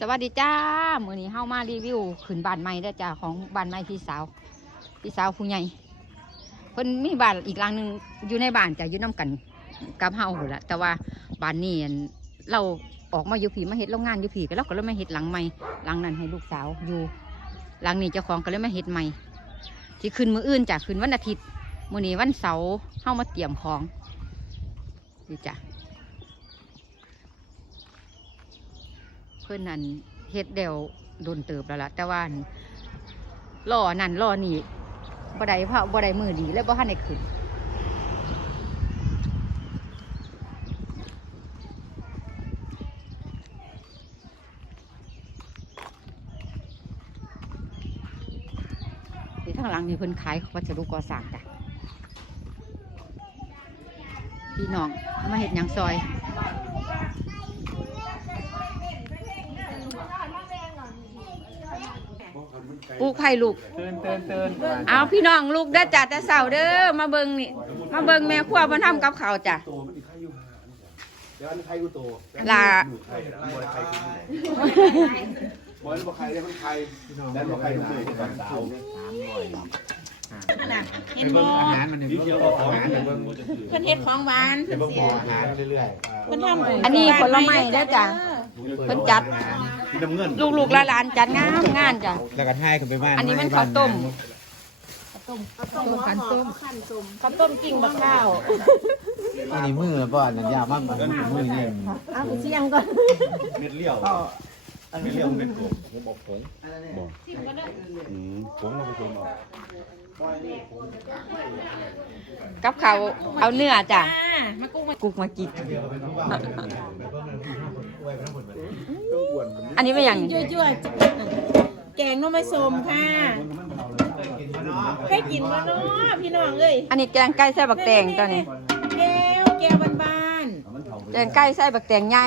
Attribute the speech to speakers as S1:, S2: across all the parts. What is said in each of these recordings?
S1: สวัสดีจ้ามือนี้เฮามารีวิวขึ้นบ้านใหม่เด้จ้าของบ้านใหม่พี่สาว พี่สาวผู้ใหญ่เพิ่นมีบ้านอีกหลังหนึ่งอยู่ในบ้านจ้ะอยู่นํกันกับเฮาพุ่ละแต่ว่าบ้านนี้เราออกมาอยู่ผีมาเฮ็ดโรงงานอยู่ผีก็เราก็เลยมาเฮ็ดหลังใหม่หลังนั้นให้ลูกสาวอยู่ หลังนี้เจ้าของก็เลยมาเฮ็ดใหม่สิขึ้นมืออื่นจ้ะขึ้นวันอาทิตย์มือนี้วันเสาร์เฮามาเตรียมของนี่จ้ะ เพื่อนนั่นเฮ็ดเดวโดนเติบแล้วล่ะ แต่ว่าล่อนั่นล่อนี่บ่ได้พระบ่ได้มือดีแล้วบ่ทันได้ขึ้นที่ทางหลังนี่เพิ่นขายวัสดุก่อสร้างจ้ะพี่น้องมาเฮ็ดยังซอย ปลูกไผ่ลูก
S2: เตือนเตือนเตือน
S1: เอาพี่น้องลูกเด้อจ้ะแต่เสาเด้อมาเบิ่งนี่ มาเบิ่งแม่ครัวเพิ่นทำกับข้าวจ้ะ
S3: โตมันอีกใครอยู่หาเดี๋ยวอันใครกูโต
S1: ลา
S3: อยู่ใครบอยใครกินบอยบอกใครได้มันใครแล้วบอกใครทุกมือกันสาว
S2: เห็นบ่อาหารมันเห็นบ่อาหารเห็นบ่
S4: เพิ่นเฮ็ดของหวาน
S3: เดี๋ยวบอกอาหารเรื่อย
S4: เพิ่นทำ
S1: อันนี้ผลไม้เด้อจ้ะ
S3: ๆ
S1: เพิ่นจัด
S3: กิ นน้ำเงิน
S1: ลูกๆหลานๆจัดงานงานจ้ะ
S2: แล้วก็ให้ขึ้นไปบ้าน
S1: อันนี้มันข้าวต้ม
S4: ต้มขันต้มขันต้มข้าวต้มกิ้งบักข้าว
S2: อันนี้มือบ่อนนั่นยาวมากมันมือนี่
S4: เอาไปเชียงก่อน
S3: เม็ดเลี้ยวเม็ดเลี้ยวเม็ดกลมผมบอกผงบอกอืมผงเราผสมเอา
S1: กับข้าวเอาเนื้อจ้ะ
S4: อ่ามากุ้งมา
S1: กุกมากิน อันนี้เป็นอย่าง
S4: ยั่วๆแกงหน้ำไม้ส้มค่ะให้กินบ่เนาะพี่น้องเอ้ย
S1: อันนี้แกงไก่ใส่บักแตงตัวนี้
S4: แก้วแก้วบ้าน
S1: แกงไก่ใส่บักแตงใหญ่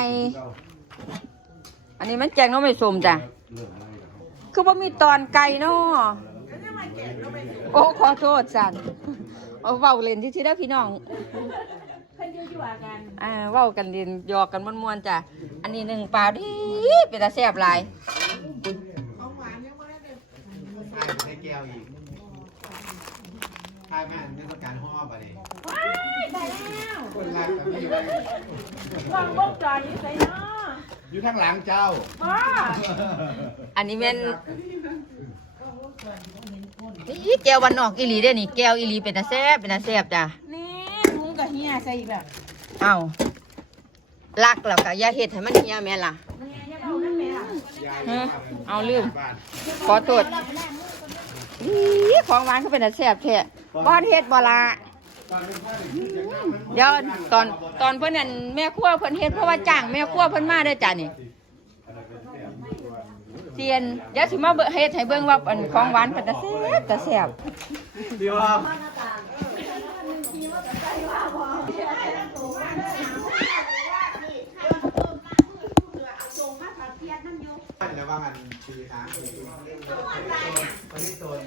S1: อันนี้มันแกงน้องไม่สมจ้ะ คือว่ามีตอนไก่เนาะโอ้ขอโทษสันเอาเว้าเล่นที่ที่ได้อพี่น้อง
S4: ๆเพิ่นยั่วๆกัน
S1: อ่าเว้ากันเล่นหยอกกันม่วนๆจ้ะอันนี้หนึ่งปลาดีเป็นตาแซ่บหลาย
S2: ให้แก้วอีกถ้าแม่ไม่ต้องการห่อไปเลย
S4: ว้ายได้แล้ว
S2: คนรักแบบนี้
S4: วางวงจรอยู่ไสเนาะ
S2: อยู่ข้างหลังเจ้า
S4: ว้า
S1: อันนี้เป็นนี่แก้ววันนอกอีหลีเด้อนี่แก้วอีหลีเป็นตาแซ่บเป็นตาแซ่บจ้ะ
S4: นี่มุ้งกับเฮียใส่อีกแล้ว
S1: เอาลักแล้วก็อย่าเฮ็ดให้มันเหี่ยแม่ล่ะ
S4: แม่อย่าเอานั่นแม่ล่ะ
S1: ฮะเอาลืมขอโทษอีของหวานเขาเป็นอันแซ่บแท้บ้านเฮ็ดบ่ละเดี๋ยวตอนตอนเพิ่นนั่นแม่ครัวเพิ่นเฮ็ดเพราะว่าจ้างแม่ครัวเพิ่นมาเด้อจ้ะนี่เตียนเดี๋ยวสิมาเบิ่งเฮ็ดให้เบิ่งว่าอันของหวานเพิ่นตะแซ่บตะแซ่บ
S3: ดีว่า
S2: แล้วว่ามันคือทางคือไปที่โซน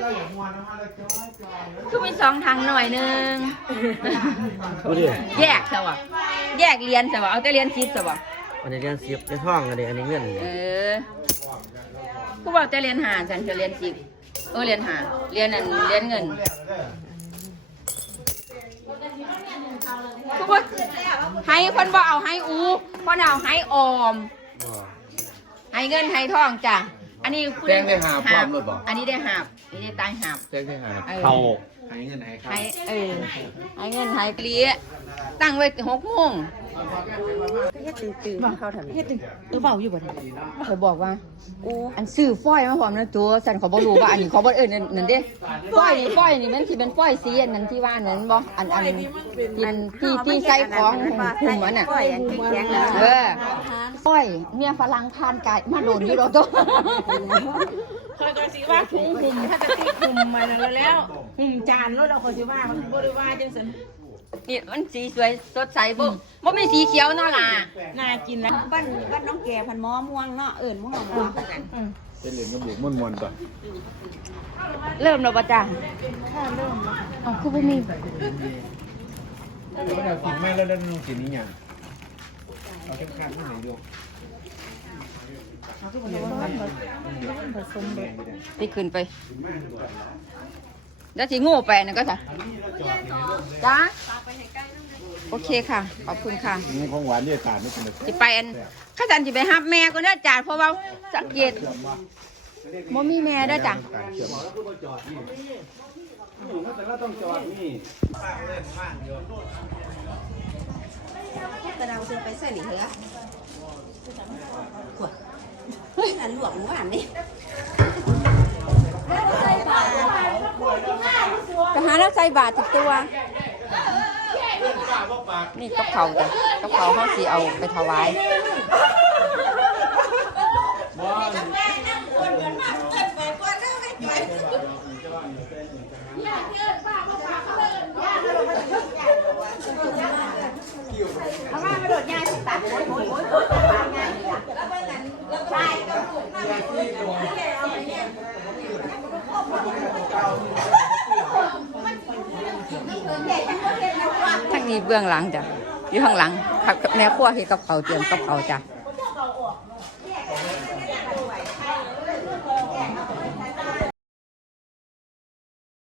S2: เราอย่ามัวนะมาเราจ้อยจ้อย
S1: คือมีสองทางหน่อยหนึงแยกซะวะแยกเรียนซะวะเอาแต่เรียนคิดซะวะ
S5: อันนี้เรียนสิบเรียนท่องอันนี้อันนี้เงิน
S1: เออกูบอกจะเรียนหาฉันจะเรียนสิบ เออเรียนหาเรียนอันเรียนเงินกูบอกให้คนบอกเอาให้อูคนเอาให้ออมให้เงินให้ทองจ้ะอันนี้ผู้
S3: แจ้งได้หาพร้อมเลยบอก
S1: อันนี้ได้หาบอันนี้ได้ตายหาบ
S3: แจ้งได้หา
S1: เออ
S3: เขา
S2: ให้เงินให้ครับ
S1: ให้เออให้เงินให้เกลียตั้งไว้หกโมง
S4: เฮ็ดตื่นๆเขาทำเฮ็ดตื่นเออเบาอยู่บ่
S1: เขาบอกว่ากูอันซื้อฝ้อยมาพร้อมนะตัวสันเขาบ่รู้ว่าอันนี้เขาบ่เอิ้นนั่นเด้ฝ้อยนี่ฝ้อยนี่มันสิเป็นฝ้อยสีอันนั้นที่ว่านั้นบ่อันอันที่ที่ที่ใส่ของหุ่มอันน่ะ
S4: ก้อยอันที่แข็งแล้ว
S1: เออฝ้อยเมียฝรั่งผ่านกายมาโดนอยู่ดอกตัว
S4: เคยก็สิว่าถุงหุ่มถ้าจะติหุ่มมันแล้วแล้วหุ่มจานแล้วเราก็สิว่ามันบ่ได้ว่าจังซั่น
S1: นี่มันสีสวยสดใสบ่บ่มีสีเขียวเนาะล่ะ
S4: น่ากินนะ
S6: บ้านบ้านน้องแก่พันหมอม่วงเนาะเอิ่นม่วงม่วง
S3: เป็นเหรียญกระบุกม่วนมวนๆก่อน
S1: เริ่มแล้วป่ะจ้ะค่ะเริ่มอ๋อคือบ่มี
S2: ไม่ได้กินไม่แล้วแล้วนุ่งกินนี่ยังเอาเข้มขัดที่ไหนดู
S1: พี่ขึ้นไป แล้วสิโง่ไปนั่นก็จ้ะจ้าโอเคค่ะ ขอบคุณค่ะ
S3: นี่ของหวานนี่ขาดไม่เป็นไร
S1: สิไปอันข้าจันสิไปหับแม่ก็ได้อจ้าเพราะว่าสังเกตบ่มีแม่ได้อจ้ะ
S3: การเชื่อม
S2: แต่เราต้องจอดนี่ว่างเลยว่างอยู่
S6: กระดาษไปใส่หรือเหรอขวดอันหลวงหวานนี่
S1: ไปหา แล้วใส่บาตรติดตัว นี่กับเขาวจ้ะกับเขาวเขาสิเอาไปถวาย
S6: เอามามาโดดยาสิตาโอยโอยโอยโอยตาไงแล้วเมื่อนั้นแล้วไปก็ถูกนั่งอยู่
S1: ที่เบื้องหลังจ้ะอยู่ข้างหลังแม่ครัวเฮ็ดกับเขาเตรียมกับเขาจ้ะ